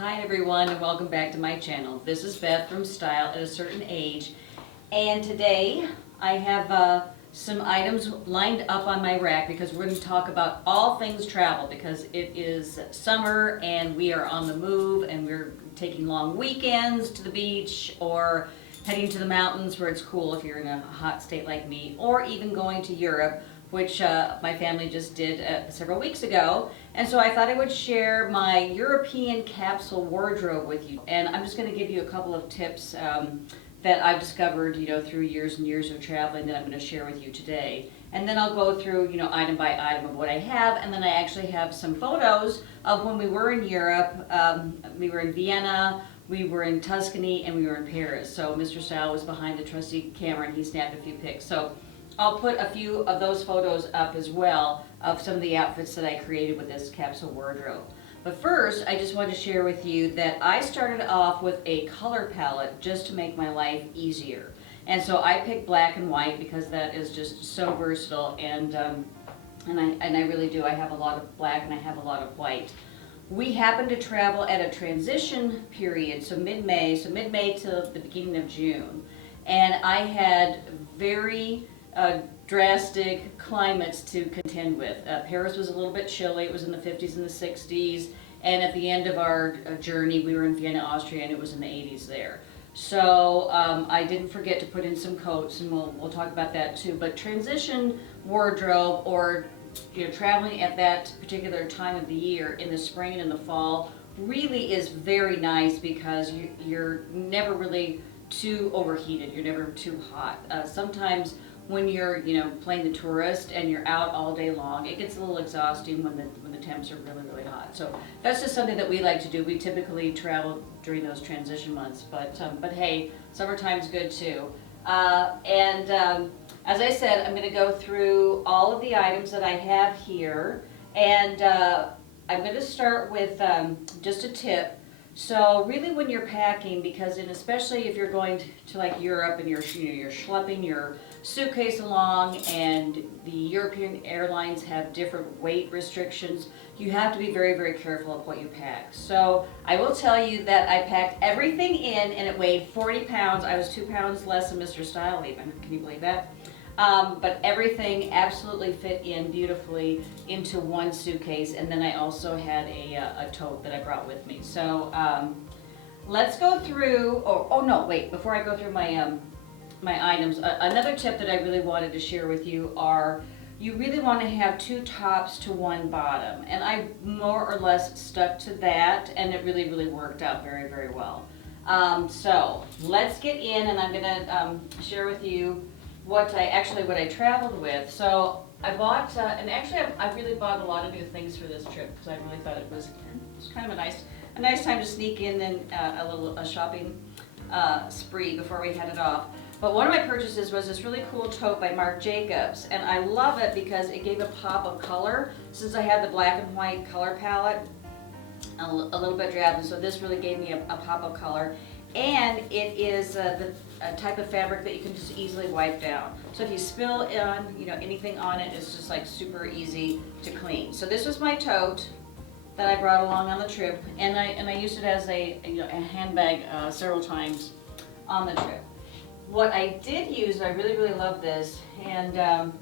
Hi everyone and welcome back to my channel. This is Beth from Style at a Certain Age, and today I have some items lined up on my rack because we're going to talk about all things travel because it is summer and we are on the move and we're taking long weekends to the beach or heading to the mountains where it's cool if you're in a hot state like me, or even going to Europe, which my family just did several weeks ago. And so I thought I would share my European capsule wardrobe with you. And I'm just going to give you a couple of tips that I've discovered, through years and years of traveling that I'm going to share with you today. And then I'll go through, item by item of what I have. And then I actually have some photos of when we were in Europe. We were in Vienna, we were in Tuscany, and we were in Paris. So Mr. Style was behind the trusty camera and he snapped a few pics. So I'll put a few of those photos up as well of some of the outfits that I created with this capsule wardrobe. But first, I just want to share with you that I started off with a color palette just to make my life easier. And so I picked black and white because that is just so versatile, and I really do. I have a lot of black and I have a lot of white. We happened to travel at a transition period, so mid-May to the beginning of June. And I had very drastic climates to contend with. Paris was a little bit chilly. It was in the 50s and the 60s. And at the end of our journey, we were in Vienna, Austria, and it was in the 80s there. So I didn't forget to put in some coats, and we'll talk about that too. But transition wardrobe, or traveling at that particular time of the year in the spring and in the fall, really is very nice because you're never really too overheated. You're never too hot. Sometimes when you're playing the tourist and you're out all day long, it gets a little exhausting when the temps are really hot. So that's just something that we like to do. We typically travel during those transition months, but hey, summertime's good too. As I said, I'm going to go through all of the items that I have here, and I'm going to start with just a tip. So really, when you're packing, because especially if you're going to like Europe and you're schlepping your suitcase along, and the European airlines have different weight restrictions, you have to be very careful of what you pack. So I will tell you that I packed everything in and it weighed 40 pounds. I was 2 pounds less than Mr. Style even. Can you believe that? But everything absolutely fit in beautifully into one suitcase, and then I also had a tote that I brought with me. So let's go through, oh no, wait, before I go through my my items, another tip that I really wanted to share with you are you really want to have 2 tops to 1 bottom, and I more or less stuck to that, and it really worked out very well. So let's get in, and I'm gonna share with you what I traveled with. So I bought, and actually I really bought a lot of new things for this trip because I really thought it was kind of a nice time to sneak in and a shopping spree before we headed off. But one of my purchases was this really cool tote by Marc Jacobs, and I love it because it gave a pop of color. Since I had the black and white color palette, a little bit drab, and so this really gave me a pop of color. And it is the type of fabric that you can just easily wipe down. So if you spill on, anything on it, it's just like super easy to clean. So this was my tote that I brought along on the trip, and I used it as a handbag several times on the trip. What I did use, I really love this, and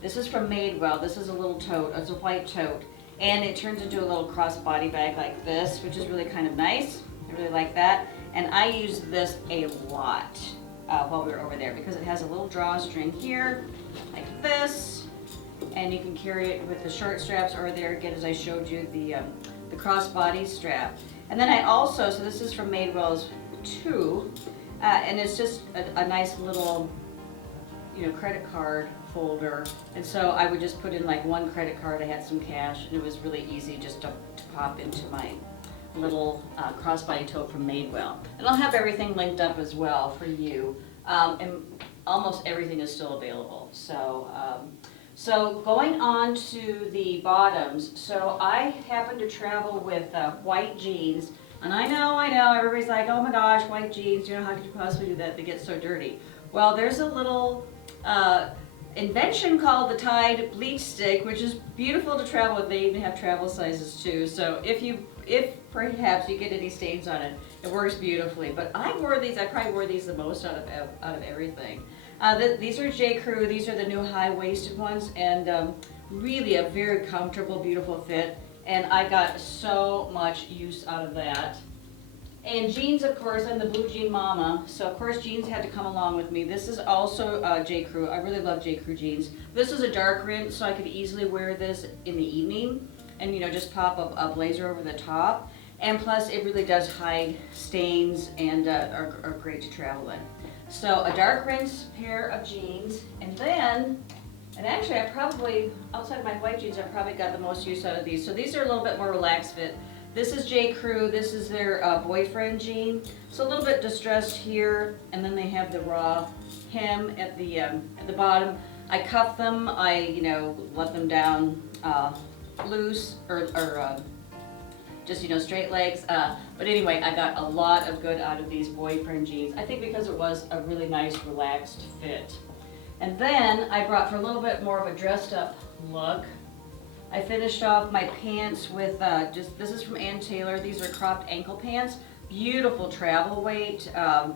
this is from Madewell. This is a little tote. It's a white tote, and it turns into a little crossbody bag like this, which is really kind of nice. I really like that. And I used this a lot while we were over there because it has a little drawstring here, like this, and you can carry it with the short straps, or there again, as I showed you, the crossbody strap. And then I also, so this is from Madewell's too, and it's just a nice little, credit card folder. And so I would just put in like 1 credit card. I had some cash, and it was really easy just to pop into my little crossbody tote from Madewell. And I'll have everything linked up as well for you. And almost everything is still available. So, so going on to the bottoms. So I happen to travel with white jeans. And I know, everybody's like, oh my gosh, white jeans, how could you possibly do that? They get so dirty. Well, there's a little invention called the Tide Bleach Stick, which is beautiful to travel with. They even have travel sizes too. So if perhaps you get any stains on it, it works beautifully. But I probably wore these the most out of everything. These are J. Crew. These are the new high-waisted ones, and really a very comfortable, beautiful fit. And I got so much use out of that. And jeans, of course, I'm the blue jean mama, so of course jeans had to come along with me. This is also J. Crew. I really love J. Crew jeans. This is a dark rinse, so I could easily wear this in the evening and just pop a blazer over the top. And plus, it really does hide stains and are great to travel in. So a dark rinse pair of jeans, and actually I probably, outside of my white jeans, I probably got the most use out of these. So these are a little bit more relaxed fit. This is J. Crew. This is their boyfriend jean. So a little bit distressed here, and then they have the raw hem at the bottom. I cuff them. I let them down loose or just straight legs. But anyway, I got a lot of good out of these boyfriend jeans. I think because it was a really nice relaxed fit. And then I brought, for a little bit more of a dressed up look, I finished off my pants with this is from Ann Taylor. These are cropped ankle pants. Beautiful travel weight. And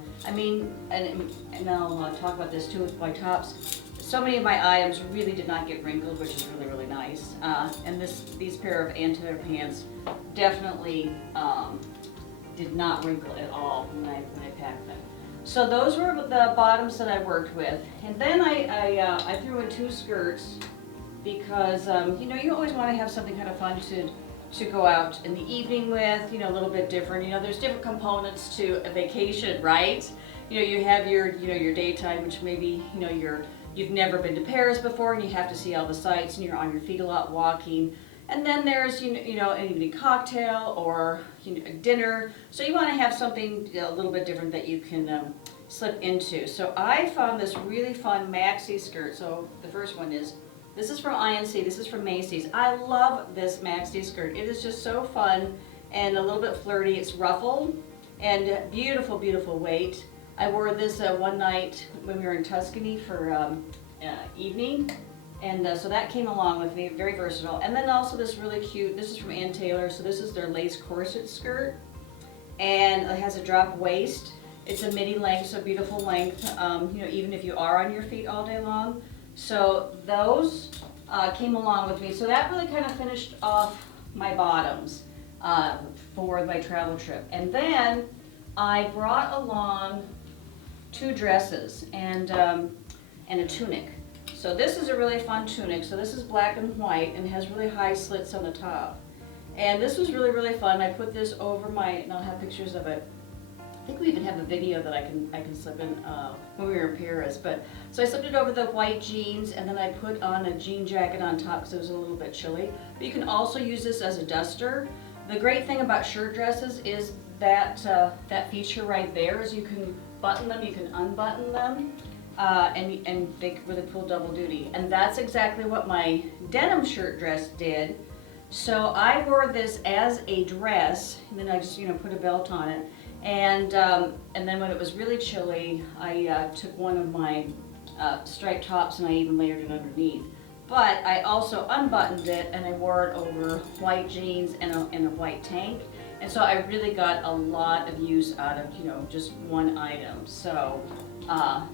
I'll talk about this too with my tops. So many of my items really did not get wrinkled, which is really, really nice. And these pair of Ann Taylor pants definitely did not wrinkle at all when I packed them. So those were the bottoms that I worked with. And then I threw in 2 skirts, because you always want to have something kind of fun to go out in the evening with, a little bit different. There's different components to a vacation, right? You have your daytime, which maybe you've never been to Paris before and you have to see all the sights and you're on your feet a lot walking. And then there's an evening cocktail or dinner. So you want to have something a little bit different that you can slip into. So I found this really fun maxi skirt. So the first one is, this is from INC, this is from Macy's. I love this maxi skirt. It is just so fun and a little bit flirty. It's ruffled and beautiful, beautiful weight. I wore this one night when we were in Tuscany for evening. And so that came along with me, very versatile. And then also this really cute, this is from Ann Taylor, so this is their lace corset skirt. And it has a drop waist. It's a midi length, so beautiful length, even if you are on your feet all day long. So those came along with me. So that really kind of finished off my bottoms for my travel trip. And then I brought along 2 dresses and a tunic. So this is a really fun tunic. So this is black and white and has really high slits on the top. And this was really, really fun. I put this over and I'll have pictures of it. I think we even have a video that I can slip in when we were in Paris. So I slipped it over the white jeans, and then I put on a jean jacket on top because it was a little bit chilly. But you can also use this as a duster. The great thing about shirt dresses is that feature right there is you can button them, you can unbutton them, and they really pull double duty. And that's exactly what my denim shirt dress did. So I wore this as a dress, and then I just put a belt on it. And then when it was really chilly, I took one of my striped tops and I even layered it underneath. But I also unbuttoned it and I wore it over white jeans and a white tank. And so I really got a lot of use out of just one item. So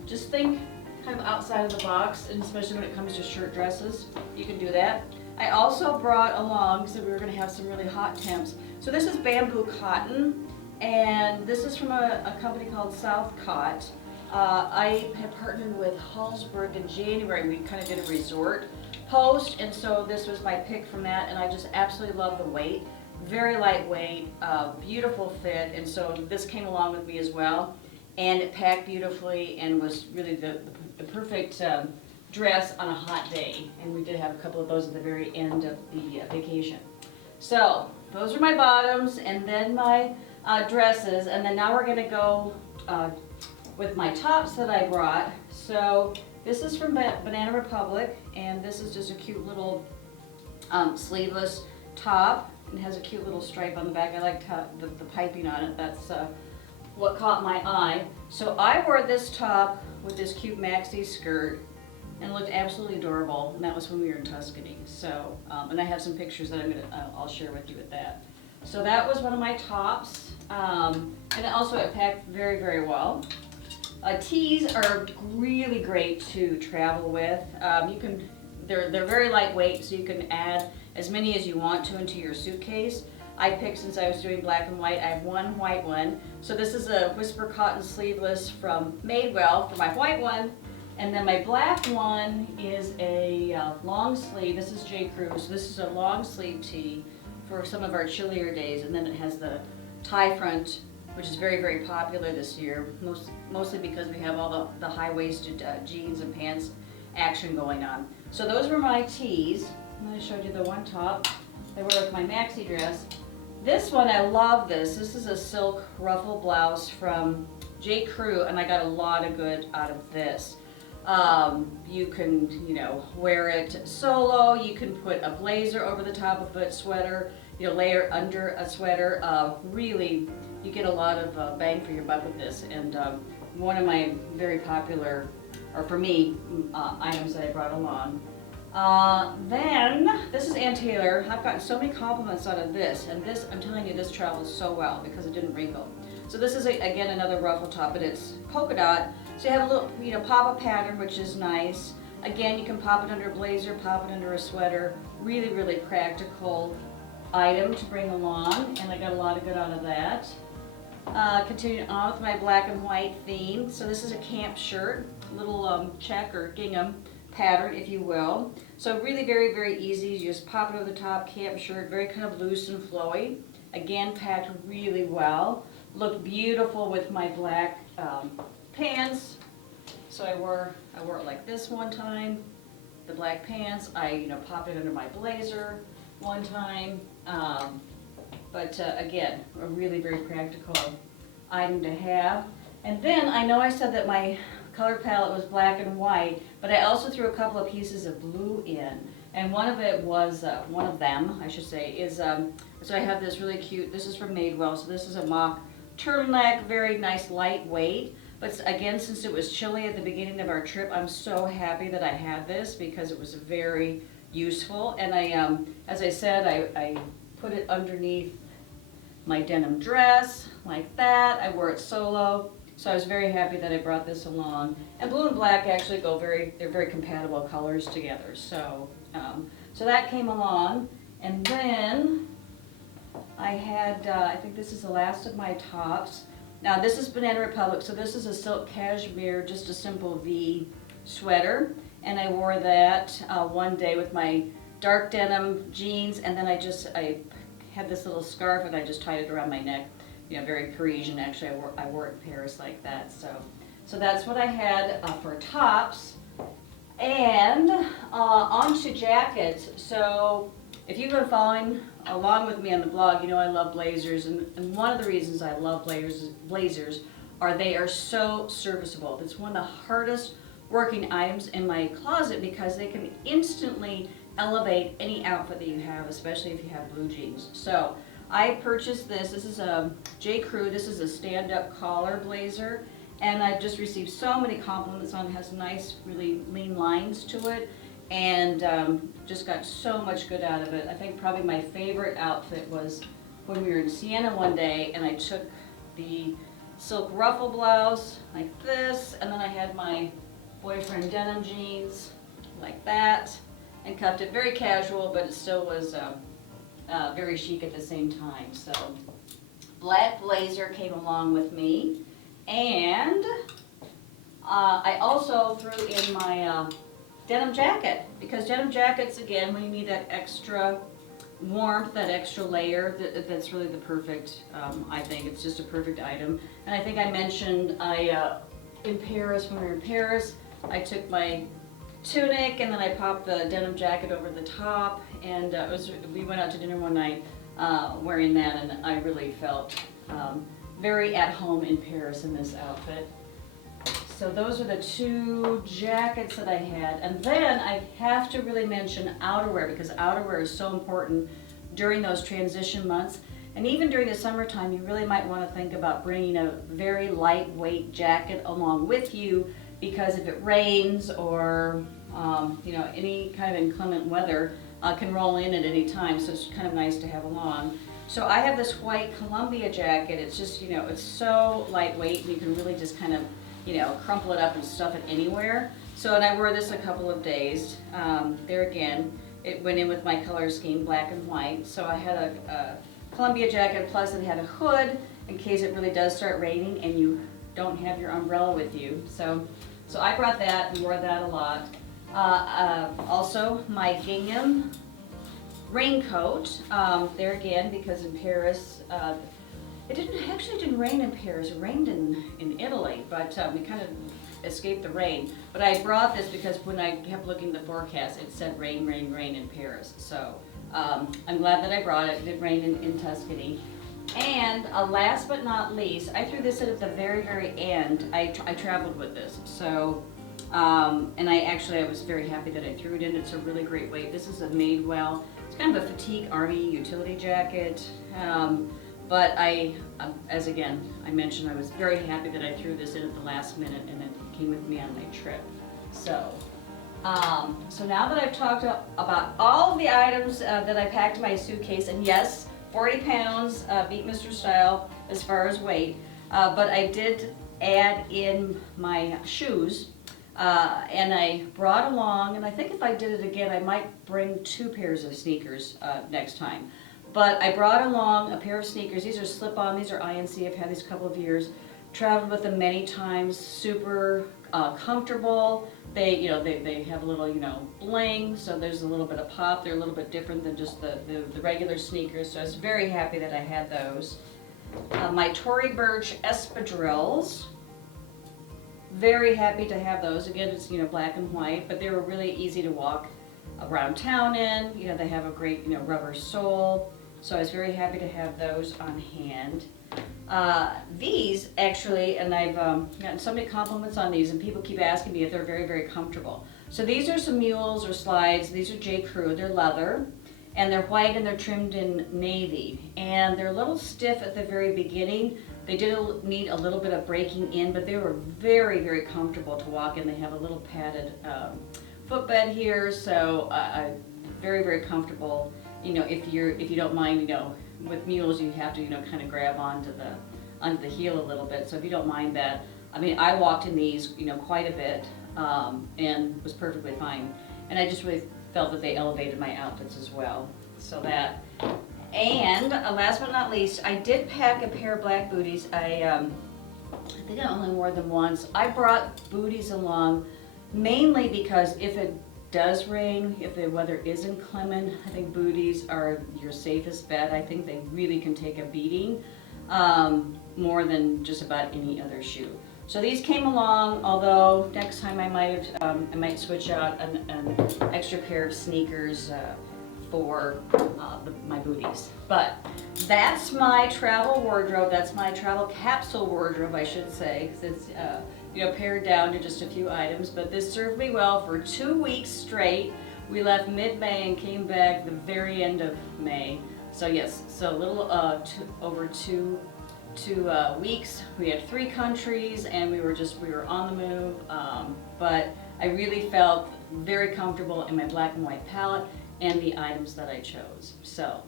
just think kind of outside of the box, and especially when it comes to shirt dresses, you can do that. I also brought along, because we were going to have some really hot temps. So this is bamboo cotton. And this is from a company called South Cot. I had partnered with Hallsberg in January. We kind of did a resort post, and so this was my pick from that, and I just absolutely love the weight. Very lightweight, beautiful fit, and so this came along with me as well. And it packed beautifully and was really the perfect dress on a hot day. And we did have a couple of those at the very end of the vacation. So those are my bottoms, and then my dresses, and then now we're going to go with my tops that I brought. So this is from Banana Republic, and this is just a cute little sleeveless top. It has a cute little stripe on the back. I liked the piping on it. That's what caught my eye. So I wore this top with this cute maxi skirt, and it looked absolutely adorable. And that was when we were in Tuscany. So, and I have some pictures that I'll share with you with that. So that was one of my tops, and also it packed very, very well. Tees are really great to travel with. They're very lightweight, so you can add as many as you want to into your suitcase. I picked, since I was doing black and white, I have one white one. So this is a Whisper Cotton Sleeveless from Madewell for my white one. And then my black one is a long sleeve. This is J. Crew, so this is a long sleeve tee for some of our chillier days. And then it has the tie front, which is very, very popular this year, mostly because we have all the high-waisted jeans and pants action going on. So those were my tees. And I showed you the one top. They were with my maxi dress. This one, I love this. This is a silk ruffle blouse from J. Crew, and I got a lot of good out of this. You can, wear it solo. You can put a blazer over the top of a sweater, layer under a sweater. Really, you get a lot of bang for your buck with this. And one of my very popular, or for me, items that I brought along. Then, this is Ann Taylor. I've gotten so many compliments out of this, and this, I'm telling you, this travels so well because it didn't wrinkle. So this is, again, another ruffle top, but it's polka dot. So you have a little, pop-up pattern, which is nice. Again, you can pop it under a blazer, pop it under a sweater. Really, really practical item to bring along, and I got a lot of good out of that. Continuing on with my black and white theme. So this is a camp shirt, little check or gingham pattern, if you will. So really very, very easy. You just pop it over the top, camp shirt, very kind of loose and flowy. Again, packed really well. Looked beautiful with my black pants. So I wore it like this one time, the black pants. I popped it under my blazer one time. But again, a really very practical item to have. And then I know I said that my color palette was black and white, but I also threw a couple of pieces of blue in. And one of it was, one of them, I should say, is, so I have this really cute, this is from Madewell, so this is a mock turtleneck, very nice lightweight. But again, since it was chilly at the beginning of our trip, I'm so happy that I had this because it was very useful. And I, as I said, I put it underneath my denim dress, like that. I wore it solo. So I was very happy that I brought this along. And blue and black actually they're very compatible colors together. So, so that came along. And then I had, I think this is the last of my tops. Now this is Banana Republic, so this is a silk cashmere, just a simple V sweater. And I wore that one day with my dark denim jeans, and then I had this little scarf and I just tied it around my neck. Very Parisian. Actually, I wore it in Paris like that. So that's what I had for tops. And on to jackets. So if you've been following along with me on the blog, I love blazers. And one of the reasons I love blazers are they are so serviceable. It's one of the hardest working items in my closet because they can instantly elevate any outfit that you have, especially if you have blue jeans. So I purchased this. This is a J. Crew. This is a stand-up collar blazer, and I've just received so many compliments on it. It has nice, really lean lines to it, and just got so much good out of it. I think probably my favorite outfit was when we were in Siena one day, and I took the silk ruffle blouse like this, and then I had my boyfriend denim jeans like that, and cuffed it. Very casual, but it still was very chic at the same time. So black blazer came along with me, and I also threw in my denim jacket, because denim jackets, again, when you need that extra warmth, that extra layer, that's really the perfect, I think it's just a perfect item. And I think I mentioned in Paris, when we were in Paris, I took my tunic and then I popped the denim jacket over the top, and we went out to dinner one night wearing that, and I really felt very at home in Paris in this outfit. So those are the two jackets that I had. And then I have to really mention outerwear, because outerwear is so important during those transition months. And even during the summertime, you really might want to think about bringing a very lightweight jacket along with you, because if it rains or You know, any kind of inclement weather can roll in at any time, so it's kind of nice to have along. So I have this white Columbia jacket. It's just, you know, it's so lightweight, and you can really just kind of, you know, crumple it up and stuff it anywhere. So, and I wore this a couple of days. There again, it went in with my color scheme, black and white. So I had a Columbia jacket, plus it had a hood in case it really does start raining and you don't have your umbrella with you. So I brought that and wore that a lot. Also, my Gingham Raincoat, there again, because in Paris, it actually didn't rain in Paris, it rained in Italy, but we kind of escaped the rain. But I brought this because when I kept looking at the forecast, it said rain, rain, rain in Paris. So I'm glad that I brought it. It did rain in Tuscany. And last but not least, I threw this in at the very, very end. I traveled with this. So, and I was very happy that I threw it in. It's a really great weight. This is a Madewell. It's kind of a fatigue army utility jacket. But as again, I mentioned, I was very happy that I threw this in at the last minute and it came with me on my trip. So, so now that I've talked about all of the items that I packed in my suitcase, and yes, 40 pounds, beat Mr. Style as far as weight, but I did add in my shoes, and I brought along, and I think if I did it again, I might bring 2 pairs of sneakers next time. But I brought along a pair of sneakers. These are slip-on, these are INC, I've had these a couple of years. Traveled with them many times, super comfortable. They, you know, they have a little, you know, bling, so there's a little bit of pop. They're a little bit different than just the regular sneakers, so I was very happy that I had those. My Tory Burch espadrilles, very happy to have those. Again, it's, you know, black and white, but they were really easy to walk around town in. You know, they have a great, you know, rubber sole, so I was very happy to have those on hand. These actually, and I've gotten so many compliments on these, and people keep asking me if they're very, very comfortable. So these are some Mules or slides. These are J. Crew. They're leather, and they're white, and they're trimmed in navy. And they're a little stiff at the very beginning. They did need a little bit of breaking in, but they were very, very comfortable to walk in. They have a little padded footbed here, so very, very comfortable. You know, if you don't mind, you know, with Mules you have to, you know, kind of grab onto the heel a little bit. So if you don't mind that, I mean, I walked in these, you know, quite a bit, and was perfectly fine. And I just really felt that they elevated my outfits as well. So that, and last but not least, I did pack a pair of black booties. I think I only wore them once. I brought booties along mainly because if it does rain, if the weather is inclement, I think booties are your safest bet. I think they really can take a beating more than just about any other shoe. So these came along, although next time I might switch out an extra pair of sneakers for my booties. But that's my travel wardrobe. That's my travel capsule wardrobe, I should say, because it's you know, pared down to just a few items. But this served me well for 2 weeks straight. We left mid-May and came back the very end of May. So yes, so a little over two weeks. We had 3 countries, and we were on the move. But I really felt very comfortable in my black and white palette and the items that I chose. So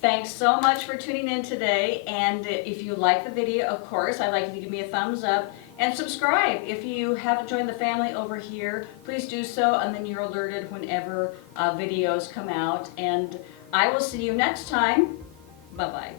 thanks so much for tuning in today, and if you like the video, of course, I'd like you to give me a thumbs up and subscribe. If you haven't joined the family over here, please do so, and then you're alerted whenever videos come out. And I will see you next time. Bye-bye.